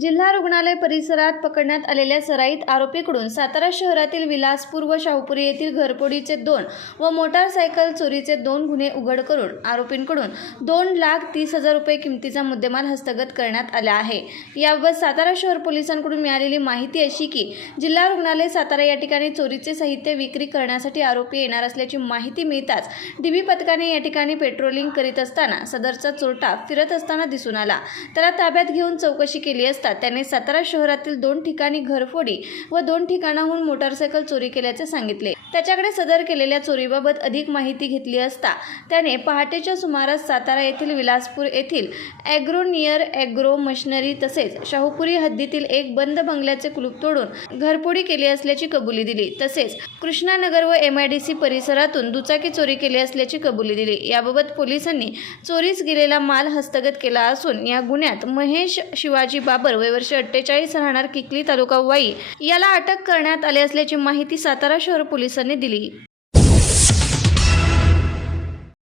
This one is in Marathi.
जिल्हा रुग्णालय परिसरात पकडण्यात आलेल्या सराईत आरोपीकडून सातारा शहरातील विलासपूर व शाहूपुरी येथील घरपोडीचे दोन व मोटारसायकल चोरीचे दोन गुन्हे उघड करून आरोपींकडून दोन लाख तीस हजार रुपये किमतीचा मुद्देमाल हस्तगत करण्यात आला आहे. याबाबत सातारा शहर पोलिसांकडून मिळालेली माहिती अशी की जिल्हा रुग्णालय सातारा या ठिकाणी चोरीचे साहित्य विक्री करण्यासाठी आरोपी येणार असल्याची माहिती मिळताच डीबी पथकाने या ठिकाणी पेट्रोलिंग करीत असताना सदरचा चोरटा फिरत असताना दिसून आला. त्याला ताब्यात घेऊन चौकशी केली असता त्याने सातारा शहरातील दोन ठिकाणी घरफोडी व दोन ठिकाणाहून मोटारसायकल चोरी केल्याचे सांगितले. त्याच्याकडे सदर केलेल्या चोरीबाबत अधिक माहिती घेतली असता त्याने पहाटेच्या सुमारास सातारा येथील विलासपूर येथील ॲग्रो नियर ॲग्रो मशिनरी तसेच शाहूपुरी हद्दीतील एक बंद बंगल्याचे कुलूप तोडून घरपोडी केली असल्याची कबुली दिली. तसेच कृष्णानगर व एम आय डी सी परिसरातून दुचाकी चोरी केली असल्याची कबुली दिली. याबाबत पोलिसांनी चोरीस गेलेला माल हस्तगत केला असून या गुन्ह्यात महेश शिवाजी बाबर वय वर्ष अठ्ठेचाळीस राहणार किकली तालुका वाई याला अटक करण्यात आली असल्याची माहिती सातारा शहर पोलिसांनी दिली.